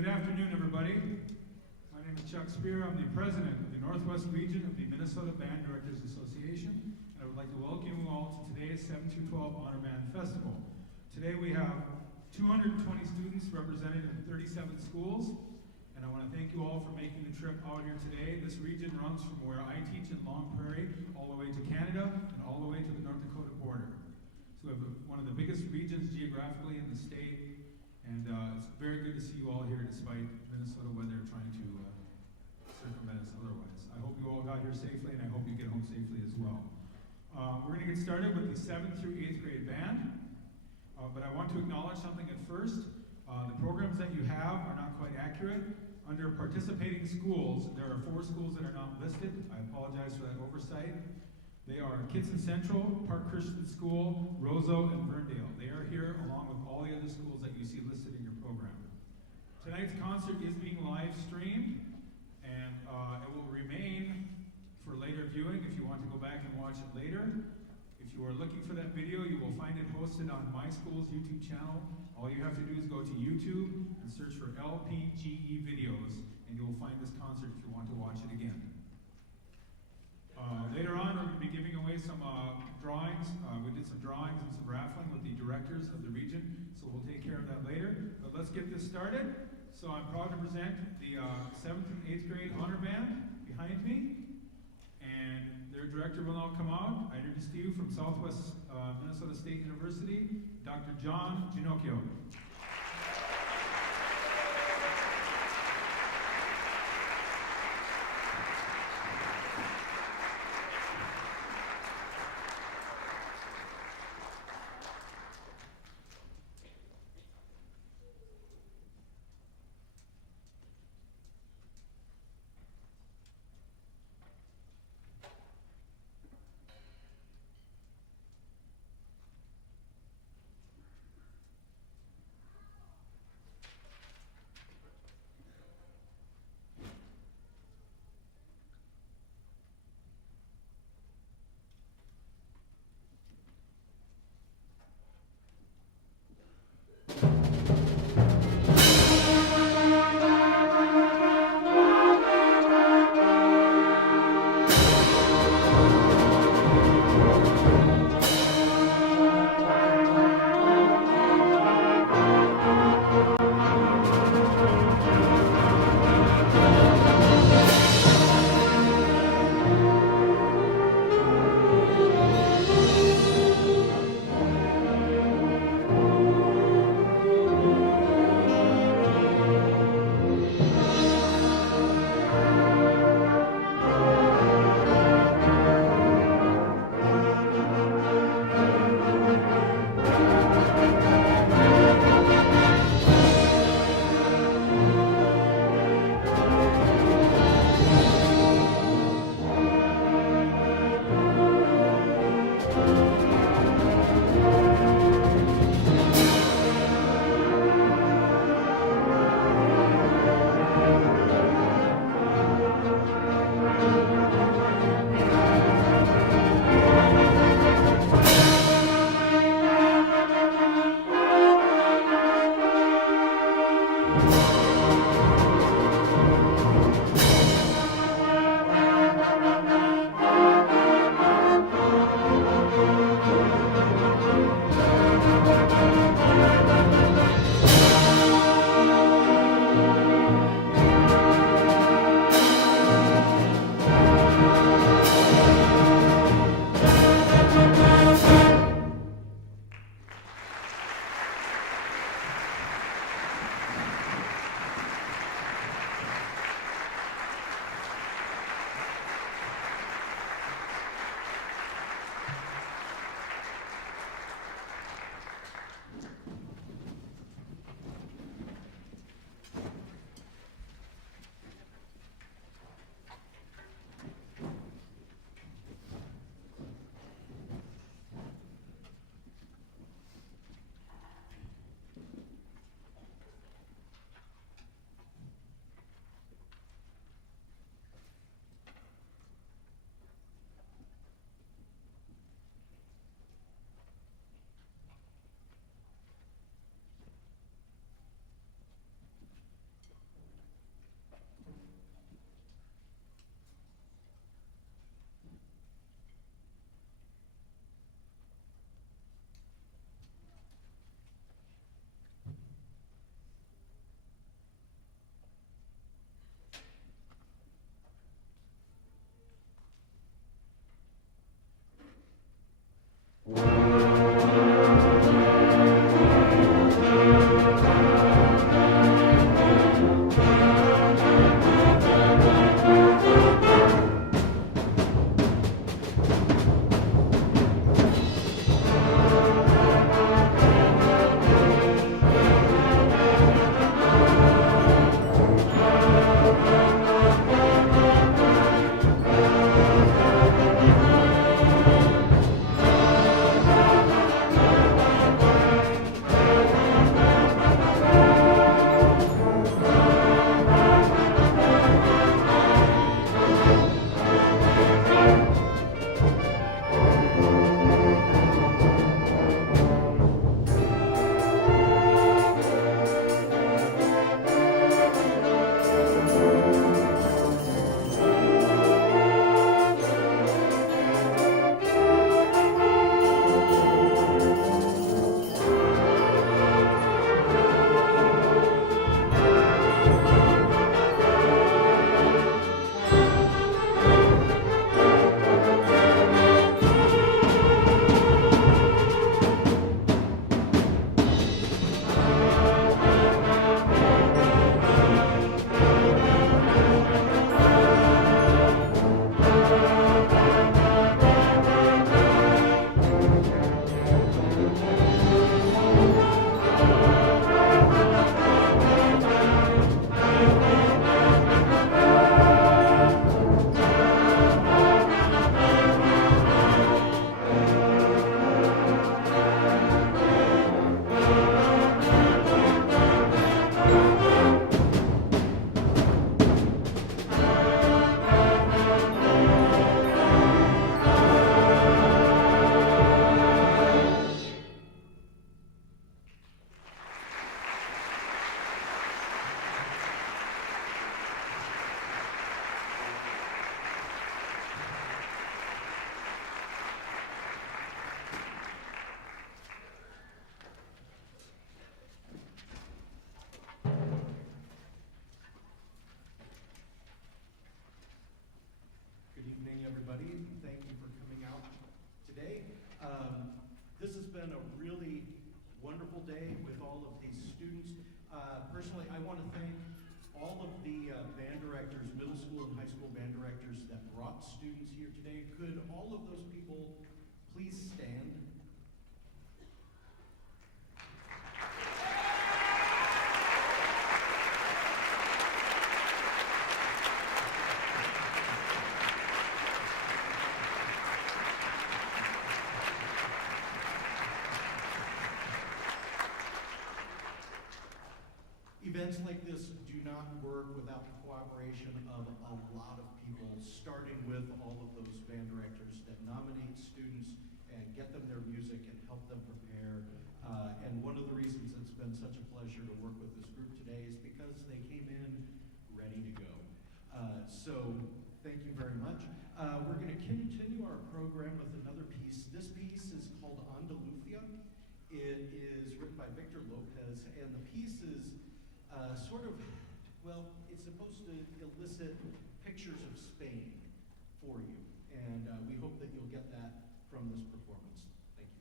Good afternoon, everybody. My name is Chuck Spear. I'm the president of the Northwest Region of the Minnesota Band Directors Association, and I would like to welcome you all to today's 7 through 12 Honor Band Festival. Today we have 220 students represented in 37 schools, and I want to thank you all for making the trip out here today. This region runs from where I teach in Long Prairie all the way to Canada and all the way to the North Dakota border. So we have one of the biggest regions geographically in the state. And it's very good to see you all here despite Minnesota weather trying to circumvent us otherwise. I hope you all got here safely, and I hope you get home safely as well. We're going to get started with the 7th through 8th grade band, but I want to acknowledge something at first. The programs that you have are not quite accurate. Under participating schools, there are 4 schools that are not listed. I apologize for that oversight. They are Kitson Central, Park Christian School, Roseau, and Verndale. They are here along with all the other schools that you see listed in your program. Tonight's concert is being live streamed, and it will remain for later viewing if you want to go back and watch it later. If you are looking for that video, you will find it hosted on my school's YouTube channel. All you have to do is go to YouTube and search for LPGE videos, and you will find this concert if you want to watch it again. Later on, we're going to be giving away some drawings. We did some drawings and some raffling with the directors of the region, so we'll take care of that later. But let's get this started. So I'm proud to present the 7th and 8th grade honor band behind me, and their director will now come out. I introduce to you from Southwest Minnesota State University, Dr. John Ginocchio. everybody. Thank you for coming out today. This has been a really wonderful day with all of these students. Personally, I want to thank all of the band directors, middle school and high school band directors that brought students here today. Could all of those people please stand? Events like this do not work without the cooperation of a lot of people, starting with all of those band directors that nominate students and get them their music and help them prepare. And one of the reasons it's been such a pleasure to work with this group today is because they came in ready to go. So thank you very much. We're going to continue our program with another piece. This piece is called Andalusia. It is written by Victor Lopez, and the piece is it's supposed to elicit pictures of Spain for you, and we hope that you'll get that from this performance. Thank you.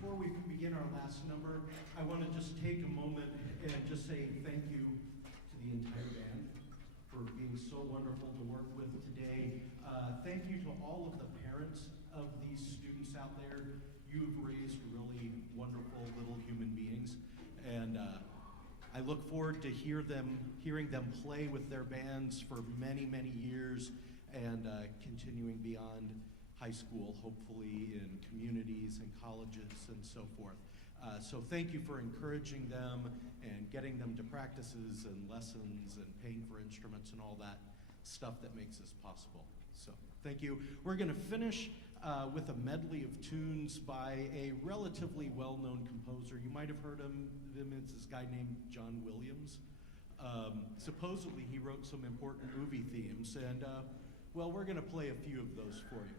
Before we begin our last number, I want to just take a moment and just say thank you to the entire band for being so wonderful to work with today. Thank you to all of the parents of these students out there. You've raised really wonderful little human beings, and I look forward to hearing them play with their bands for many, many years and continuing beyond high school, hopefully in communities and colleges and so forth. So thank you for encouraging them and getting them to practices and lessons and paying for instruments and all that stuff that makes this possible. So thank you. We're going to finish with a medley of tunes by a relatively well-known composer. You might have heard him. It's this guy named John Williams. Supposedly, he wrote some important movie themes, and well, we're going to play a few of those for you.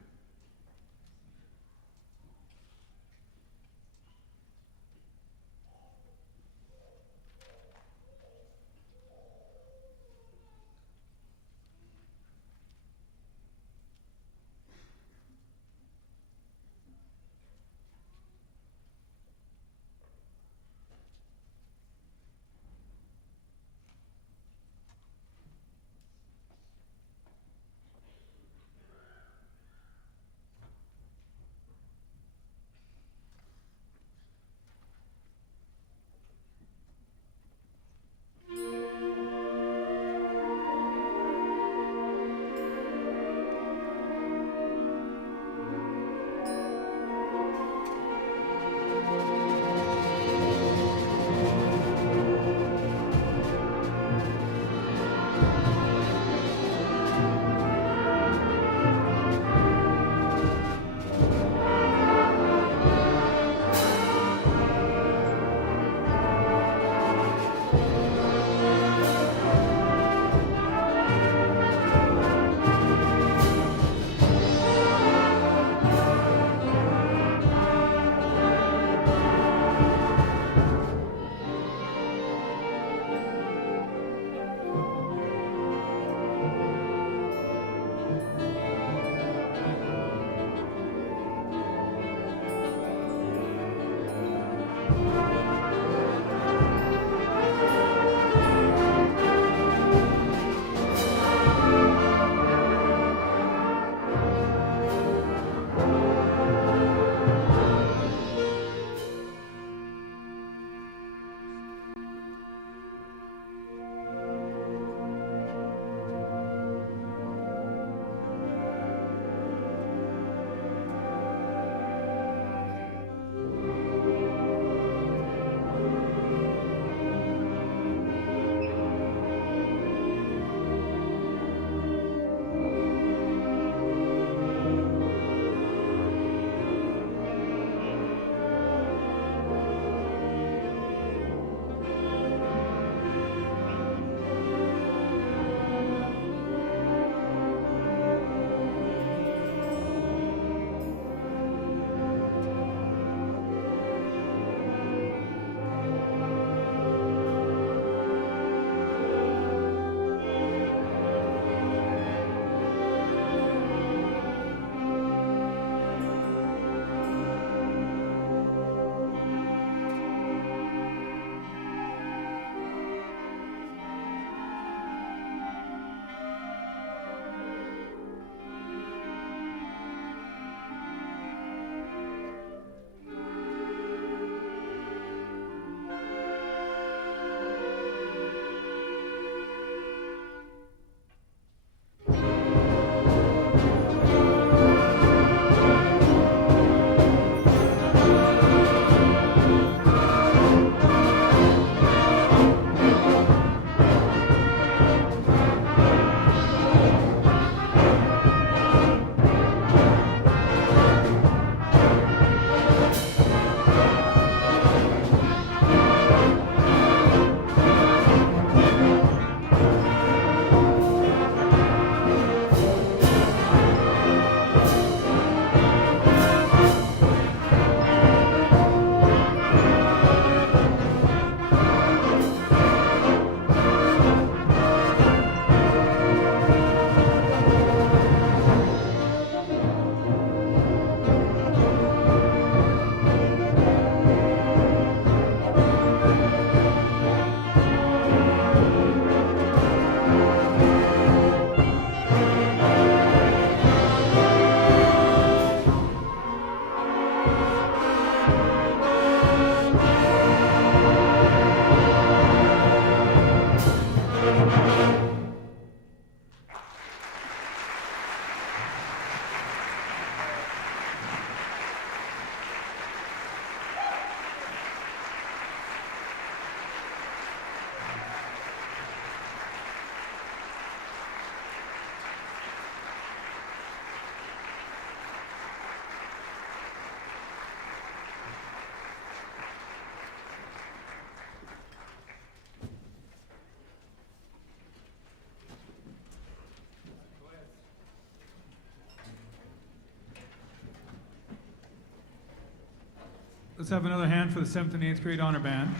Let's have another hand for the 7th and 8th grade honor band.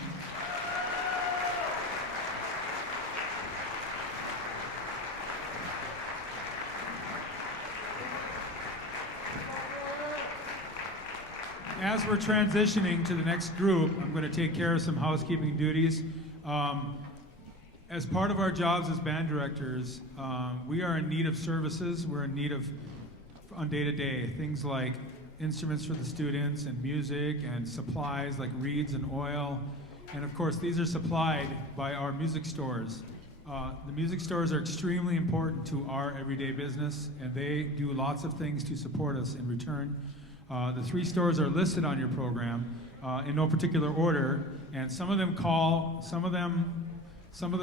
As we're transitioning to the next group, I'm going to take care of some housekeeping duties. As part of our jobs as band directors, we are in need of services. We're in need of, on day-to-day, things like instruments for the students and music and supplies like reeds and oil. And of course, these are supplied by our music stores. The music stores are extremely important to our everyday business, and they do lots of things to support us in return. The 3 stores are listed on your program in no particular order, and some of the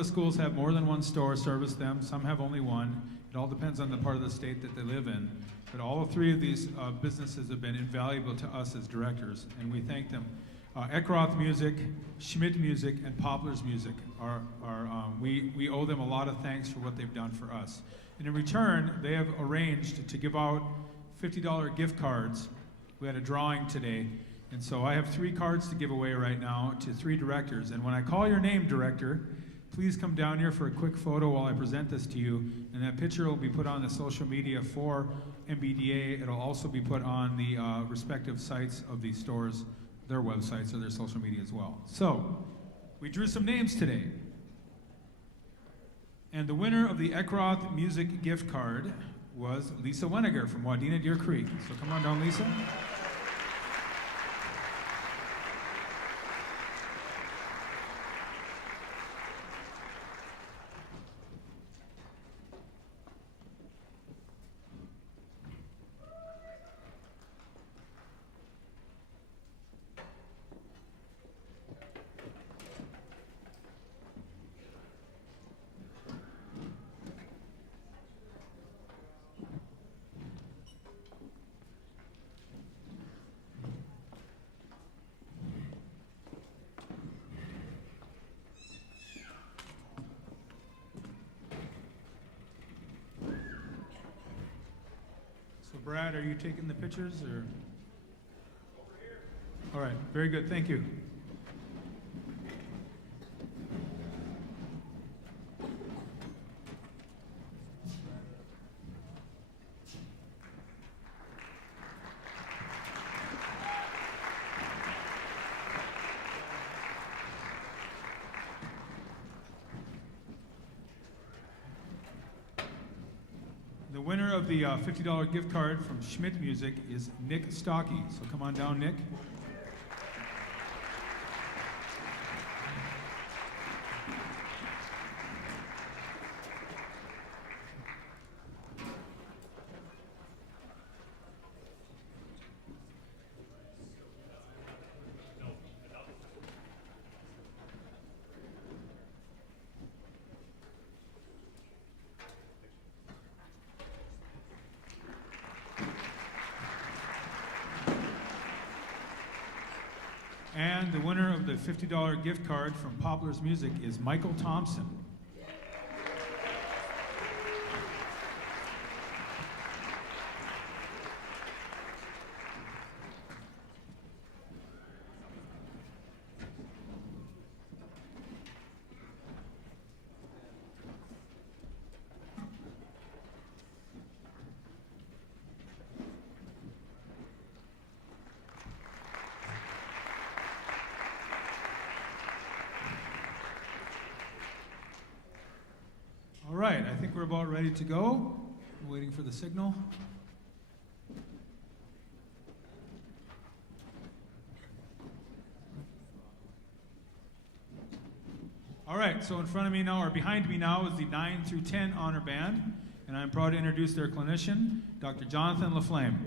schools have more than 1 store service them, some have only 1. It all depends on the part of the state that they live in. But all 3 of these businesses have been invaluable to us as directors, and we thank them. Eckroth Music, Schmidt Music, and Poplar's Music we owe them a lot of thanks for what they've done for us. And in return, they have arranged to give out $50 gift cards. We had a drawing today, and so I have 3 cards to give away right now to 3 directors. And when I call your name, director, please come down here for a quick photo while I present this to you, and that picture will be put on the social media for MBDA. It'll also be put on the respective sites of these stores, their websites or their social media as well. So, we drew some names today. And the winner of the Eckroth Music gift card was Lisa Weniger from Wadena Deer Creek. So come on down, Lisa. Brad, are you taking the pictures, or? Over here. All right, very good, thank you. The winner of the $50 gift card from Schmidt Music is Nick Stocky. So come on down, Nick. And the winner of the $50 gift card from Poplar's Music is Michael Thompson. All right, I think we're about ready to go. I'm waiting for the signal. All right, so in front of me now, or behind me now, is the 9 through 10 honor band, and I'm proud to introduce their clinician, Dr. Jonathan LaFlamme.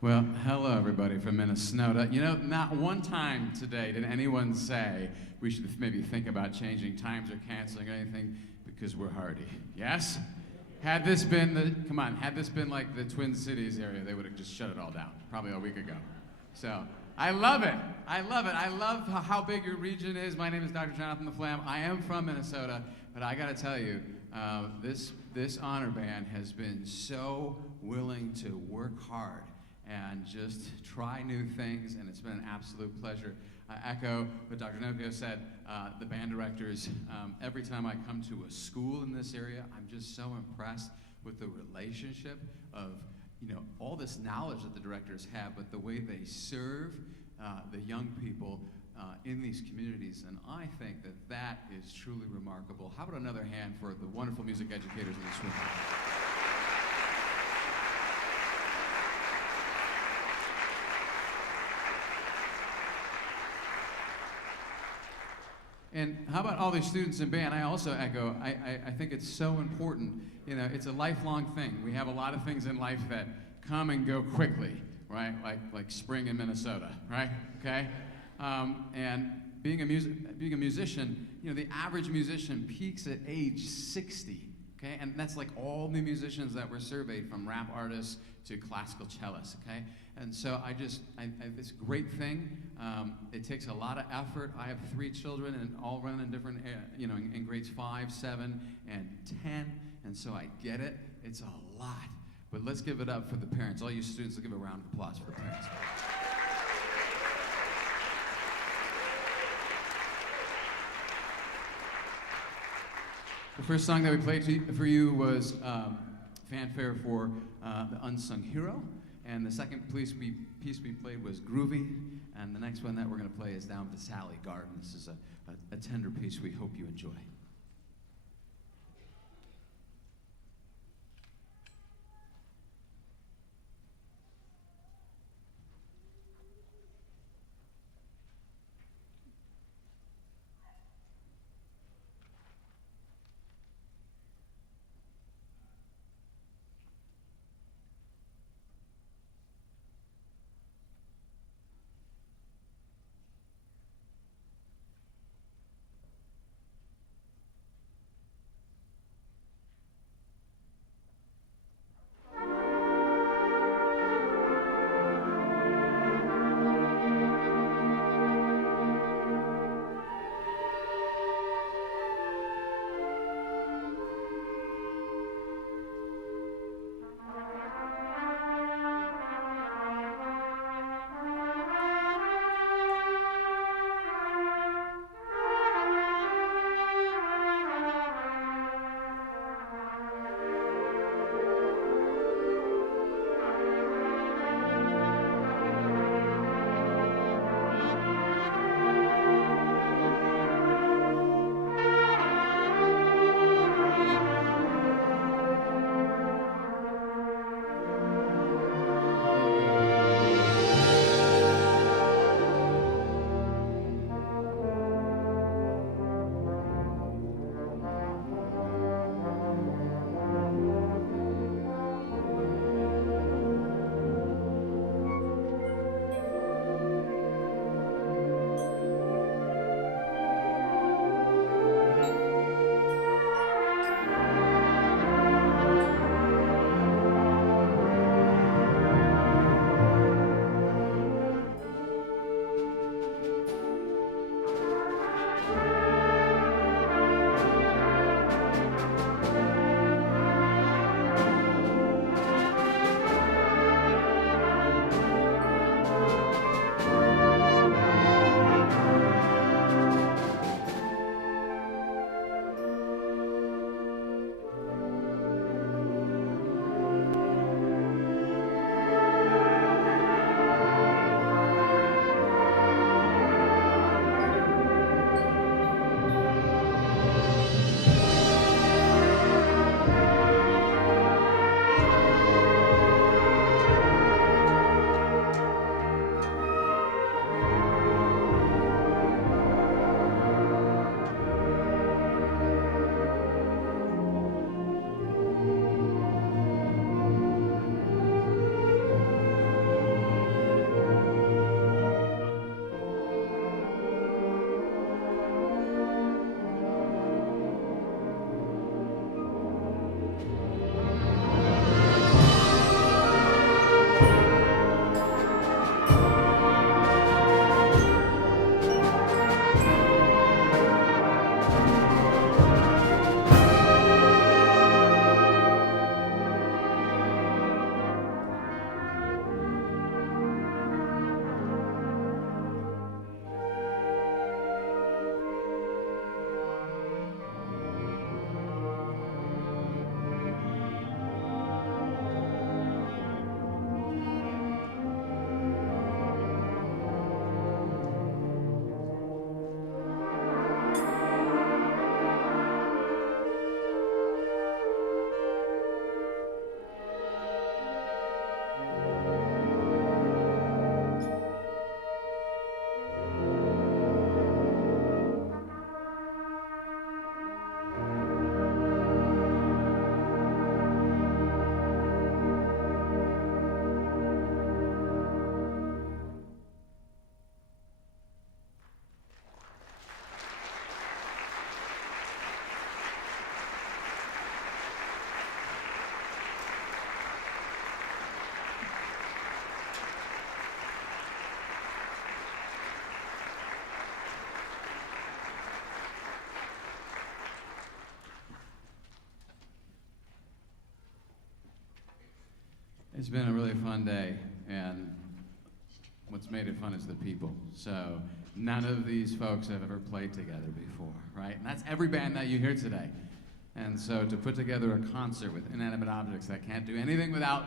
Well, hello everybody from Minnesota. You know, not one time today did anyone say we should maybe think about changing times or canceling anything because we're hardy. Yes? Had this been had this been like the Twin Cities area, they would have just shut it all down, probably a week ago. So, I love it. I love it. I love how big your region is. My name is Dr. Jonathan LaFlamme. I am from Minnesota, but I gotta tell you, this honor band has been so willing to work hard and just try new things, and it's been an absolute pleasure. I echo what Dr. Ginocchio said, the band directors, every time I come to a school in this area, I'm just so impressed with the relationship of, you know, all this knowledge that the directors have, but the way they serve the young people in these communities, and I think that that is truly remarkable. How about another hand for the wonderful music educators in this room? And how about all these students in band? I also echo, I think it's so important. You know, it's a lifelong thing. We have a lot of things in life that come and go quickly, right? Like spring in Minnesota, right? Okay? And being a musician, you know, the average musician peaks at age 60, okay? And that's like all the musicians that were surveyed, from rap artists to classical cellists, okay? And so this great thing, it takes a lot of effort. I have 3 children and all run in different, in grades 5, 7, and 10. And so I get it, it's a lot. But let's give it up for the parents. All you students, will give a round of applause for the parents. The first song that we played for you was Fanfare for the Unsung Hero. And the second piece we played was Groovy, and the next one that we're going to play is Down with the Sally Garden. This is a tender piece we hope you enjoy. It's been a really fun day, and what's made it fun is the people. So none of these folks have ever played together before, right? And that's every band that you hear today. And so to put together a concert with inanimate objects that can't do anything without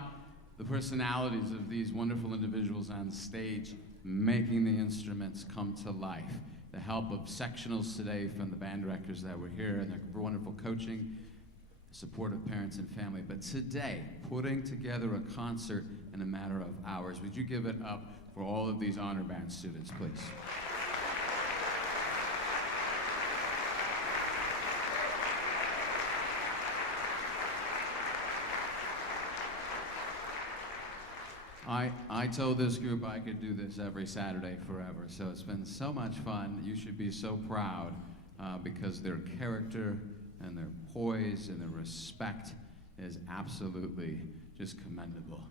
the personalities of these wonderful individuals on stage making the instruments come to life. The help of sectionals today from the band directors that were here and their wonderful coaching, support of parents and family. But today, putting together a concert in a matter of hours. Would you give it up for all of these honor band students, please? I told this group I could do this every Saturday forever, so it's been so much fun. You should be so proud because their character and their poise and their respect is absolutely just commendable.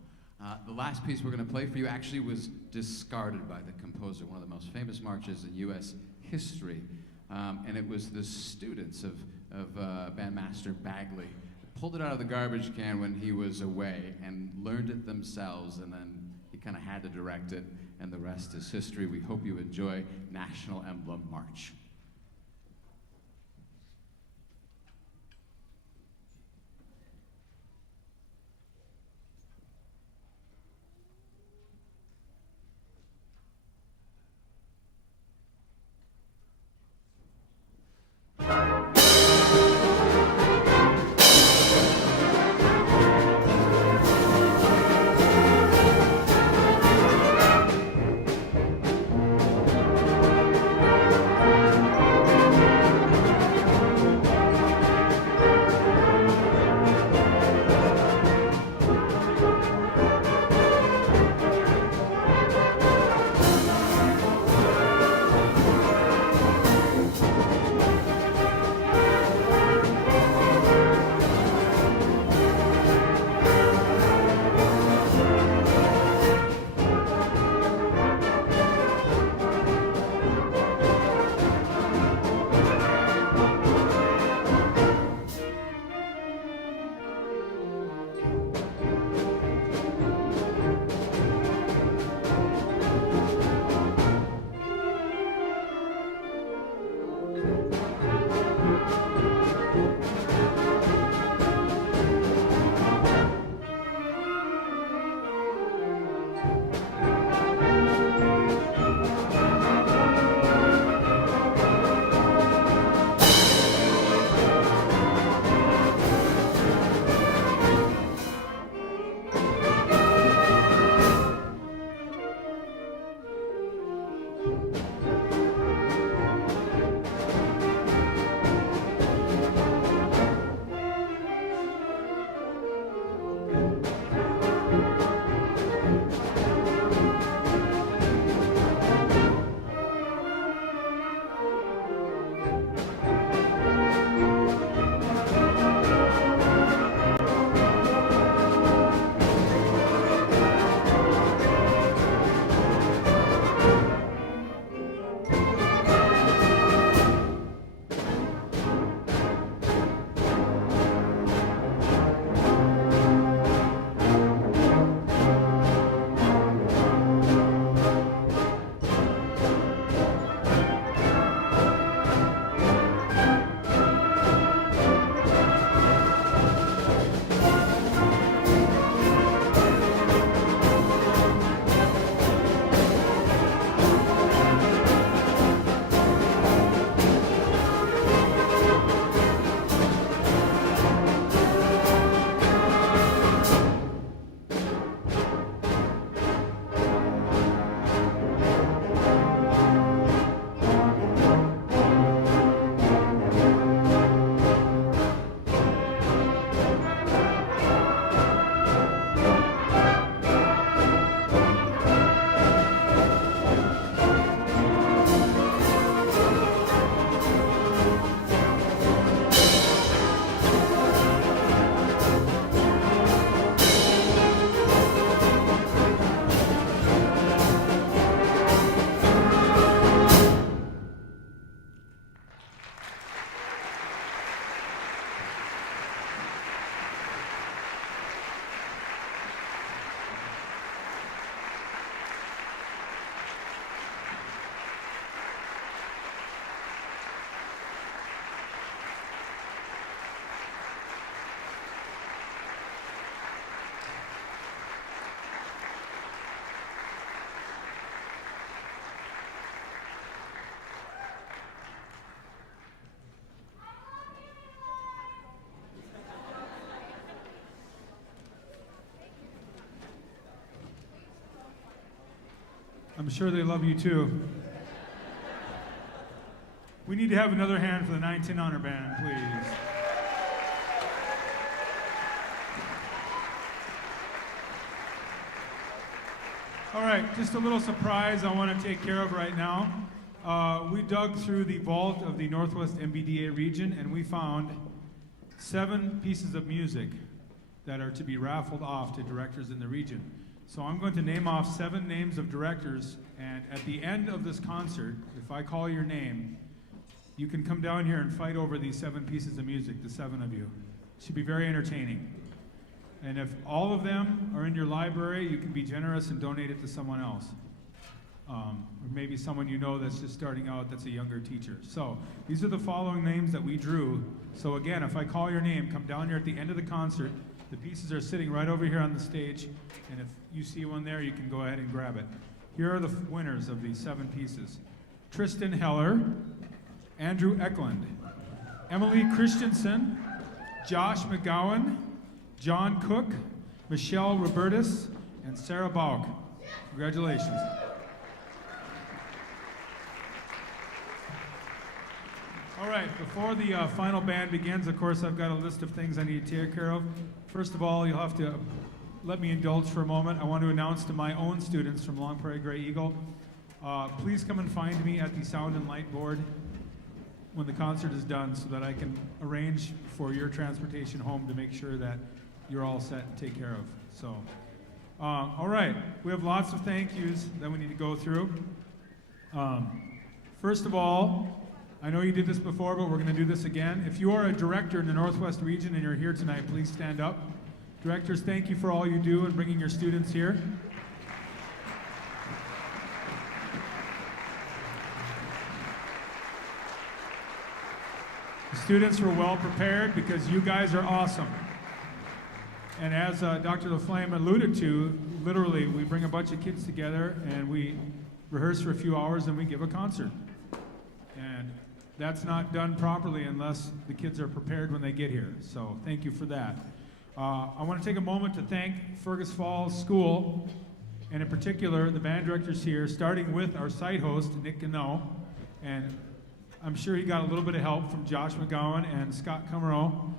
The last piece we're going to play for you actually was discarded by the composer, one of the most famous marches in U.S. history, and it was the students of Bandmaster Bagley pulled it out of the garbage can when he was away and learned it themselves, and then he kind of had to direct it, and the rest is history. We hope you enjoy National Emblem March. I'm sure they love you too. We need to have another hand for the 910 Honor Band, please. All right, just a little surprise I want to take care of right now. We dug through the vault of the Northwest MBDA region and we found 7 pieces of music that are to be raffled off to directors in the region. So I'm going to name off 7 names of directors, and at the end of this concert, if I call your name, you can come down here and fight over these 7 pieces of music, the 7 of you. It should be very entertaining. And if all of them are in your library, you can be generous and donate it to someone else. Or maybe someone you know that's just starting out that's a younger teacher. So these are the following names that we drew. So again, if I call your name, come down here at the end of the concert. The pieces are sitting right over here on the stage, and if you see one there, you can go ahead and grab it. Here are the winners of these 7 pieces. Tristan Heller, Andrew Eklund, Emily Christensen, Josh McGowan, John Cook, Michelle Robertus, and Sarah Bauk. Congratulations. All right, before the final band begins, of course, I've got a list of things I need to take care of. First of all, you'll have to let me indulge for a moment. I want to announce to my own students from Long Prairie Grey Eagle, please come and find me at the Sound and Light Board when the concert is done so that I can arrange for your transportation home to make sure that you're all set and take care of. So, all right, we have lots of thank yous that we need to go through. First of all, I know you did this before, but we're going to do this again. If you are a director in the Northwest region and you're here tonight, please stand up. Directors, thank you for all you do and bringing your students here. The students were well prepared because you guys are awesome. And as Dr. LaFlamme alluded to, literally, we bring a bunch of kids together and we rehearse for a few hours and we give a concert. And that's not done properly unless the kids are prepared when they get here. So thank you for that. I want to take a moment to thank Fergus Falls School, and in particular the band directors here, starting with our site host, Nick Gano. And I'm sure he got a little bit of help from Josh McGowan and Scott Cumero.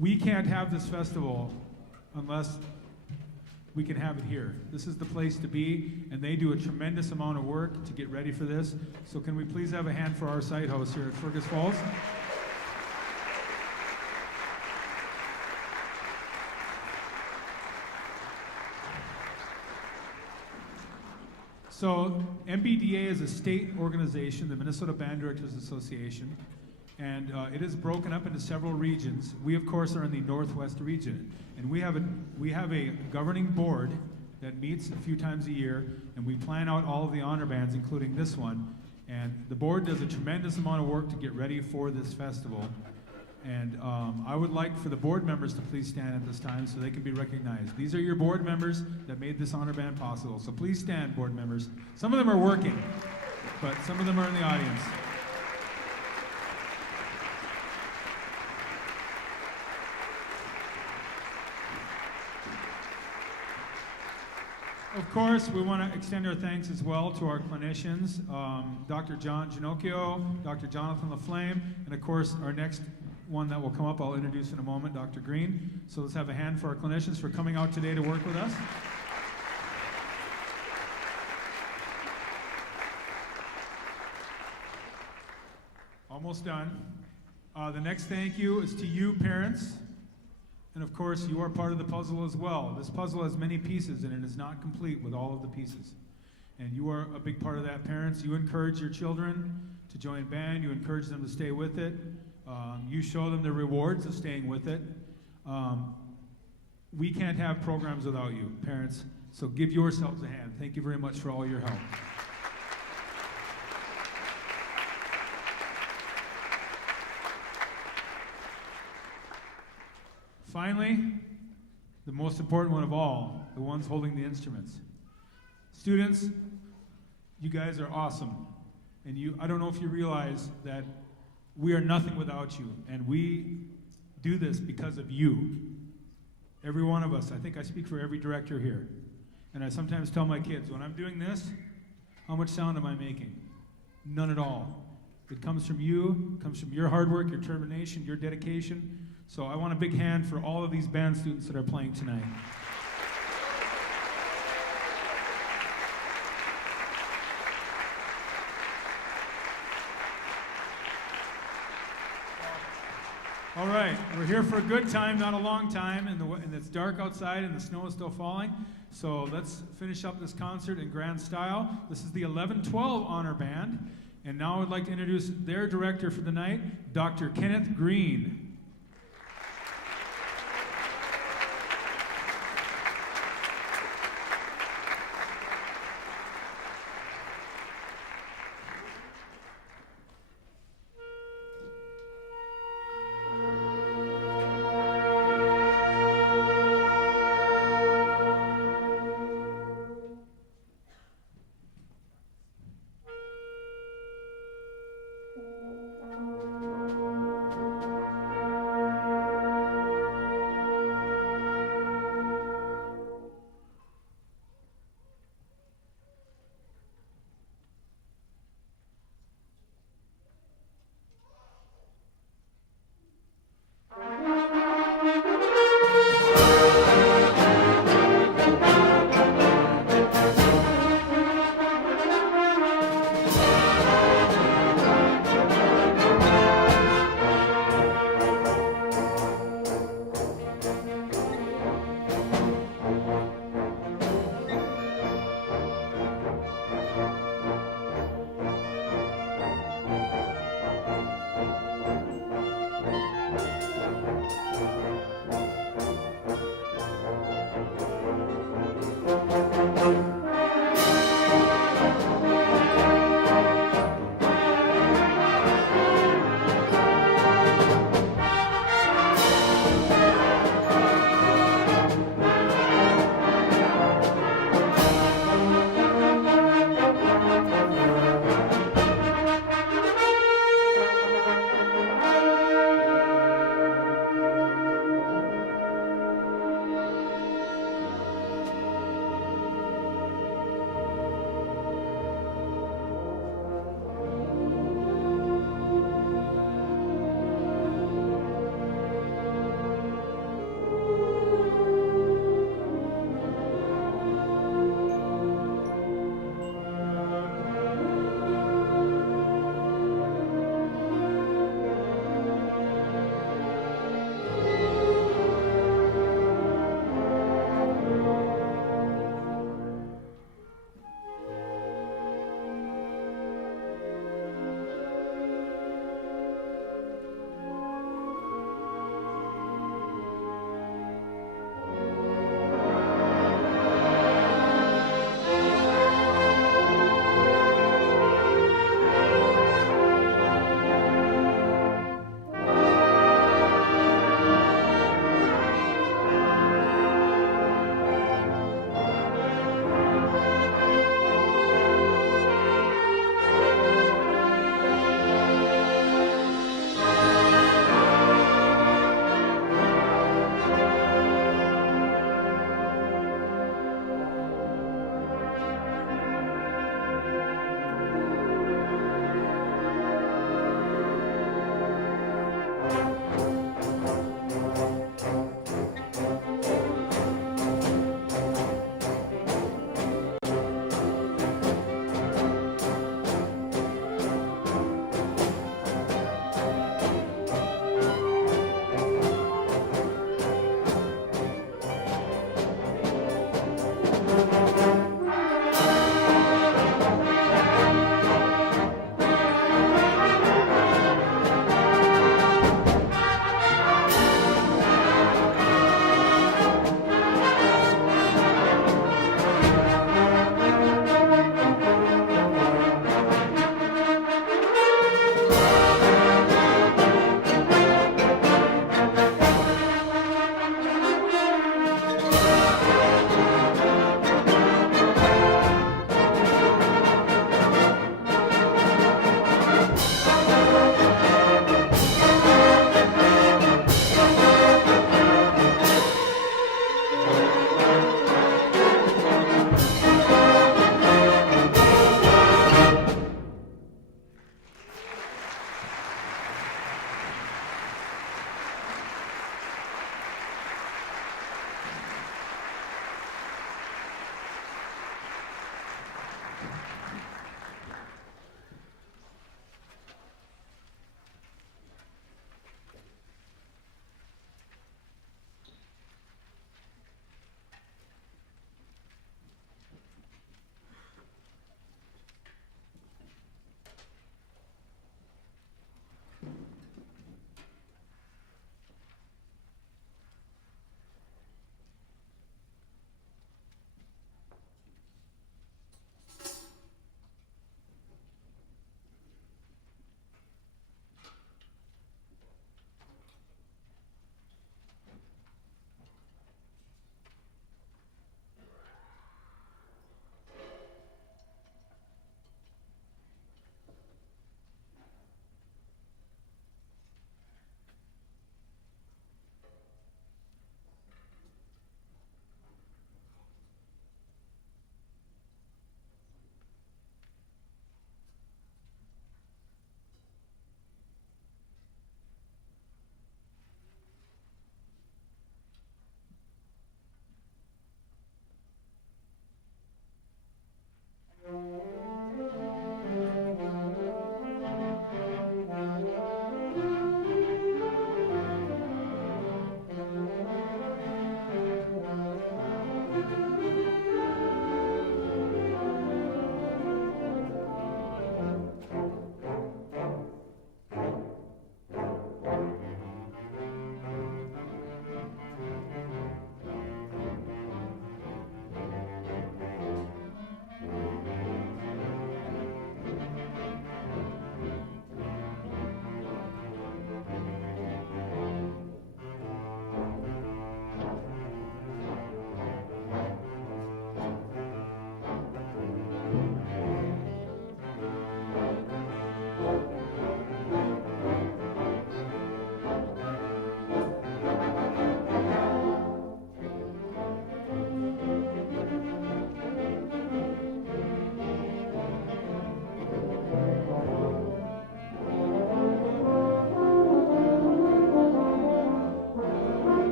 We can't have this festival unless we can have it here. This is the place to be, and they do a tremendous amount of work to get ready for this. So can we please have a hand for our site host here at Fergus Falls? So MBDA is a state organization, the Minnesota Band Directors Association, and it is broken up into several regions. We, of course, are in the Northwest region, and we have a governing board that meets a few times a year, and we plan out all of the honor bands, including this one. And the board does a tremendous amount of work to get ready for this festival. And I would like for the board members to please stand at this time so they can be recognized. These are your board members that made this honor band possible. So please stand, board members. Some of them are working, but some of them are in the audience. Of course, we want to extend our thanks as well to our clinicians, Dr. John Ginocchio, Dr. Jonathan LaFlamme, and of course, our next one that will come up, I'll introduce in a moment, Dr. Green. So let's have a hand for our clinicians for coming out today to work with us. Almost done. The next thank you is to you, parents. And of course, you are part of the puzzle as well. This puzzle has many pieces, and it is not complete with all of the pieces. And you are a big part of that, parents. You encourage your children to join band. You encourage them to stay with it. You show them the rewards of staying with it. We can't have programs without you, parents. So give yourselves a hand. Thank you very much for all your help. Finally, the most important one of all, the ones holding the instruments. Students, you guys are awesome. And I don't know if you realize that we are nothing without you. And we do this because of you. Every one of us. I think I speak for every director here. And I sometimes tell my kids, when I'm doing this, how much sound am I making? None at all. It comes from you, it comes from your hard work, your determination, your dedication. So I want a big hand for all of these band students that are playing tonight. All right, we're here for a good time, not a long time, and it's dark outside and the snow is still falling. So let's finish up this concert in grand style. This is the 1112 Honor Band, and now I would like to introduce their director for the night, Dr. Kenneth Green.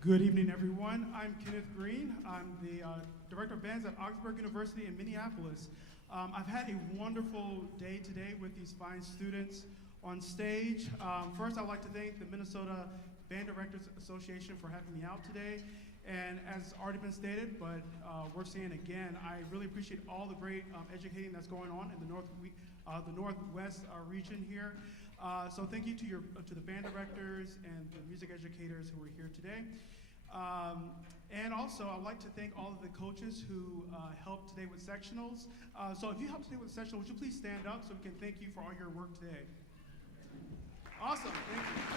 Good evening, everyone. I'm Kenneth Green. I'm the Director of Bands at Augsburg University in Minneapolis. I've had a wonderful day today with these fine students on stage. First, I'd like to thank the Minnesota Band Directors Association for having me out today. And as already been stated, but we're saying again, I really appreciate all the great educating that's going on in the Northwest region here. So thank you to the band directors and the music educators who are here today. And also, I'd like to thank all of the coaches who helped today with sectionals. So if you helped today with sectional, would you please stand up so we can thank you for all your work today? Awesome, thank you.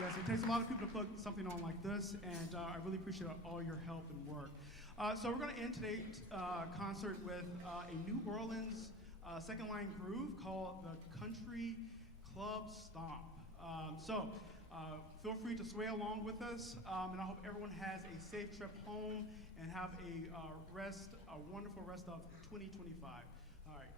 Yes, it takes a lot of people to put something on like this, and I really appreciate all your help and work. So we're going to end today's concert with a New Orleans second line groove called the Country Club Stomp. So feel free to sway along with us, and I hope everyone has a safe trip home and have a wonderful rest of 2025. All right.